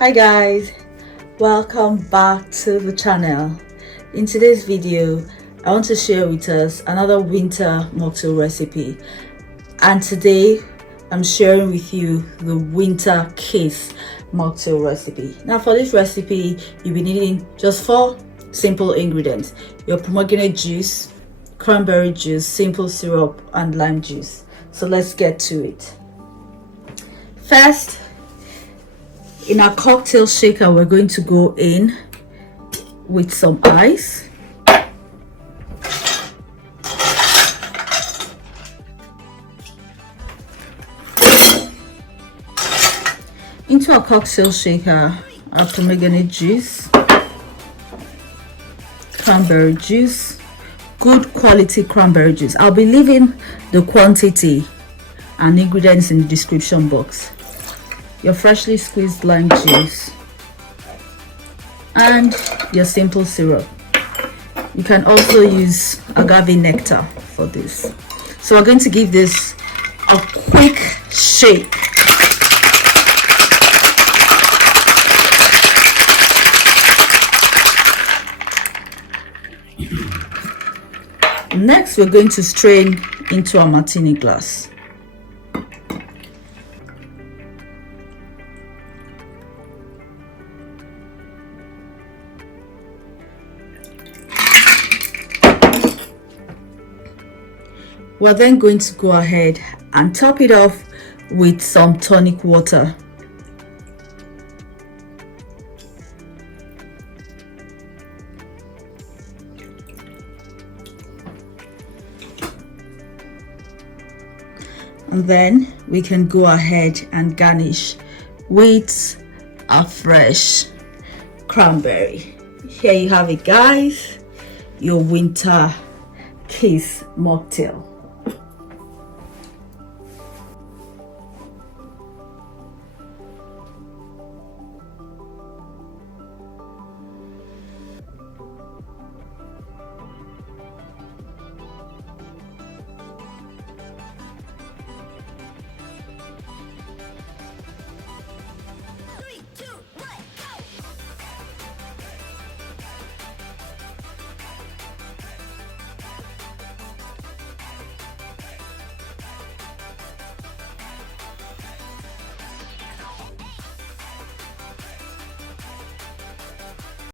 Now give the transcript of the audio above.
Hi guys, welcome back to the channel. In today's video I want to share with us another winter mocktail recipe, and today I'm sharing with you the winter kiss mocktail recipe. Now for this recipe you'll be needing just 4 simple ingredients: your pomegranate juice, cranberry juice, simple syrup and lime juice. So let's get to it. First, in our cocktail shaker, we're going to go in with some ice. Into our cocktail shaker, our pomegranate juice, cranberry juice, good quality cranberry juice. I'll be leaving the quantity and ingredients in the description box. Your freshly squeezed lime juice and your simple syrup. You can also use agave nectar for this. So we're going to give this a quick shake. Next, we're going to strain into a martini glass. We're then going to go ahead and top it off with some tonic water. And then we can go ahead and garnish with a fresh cranberry. Here you have it guys, your winter kiss mocktail.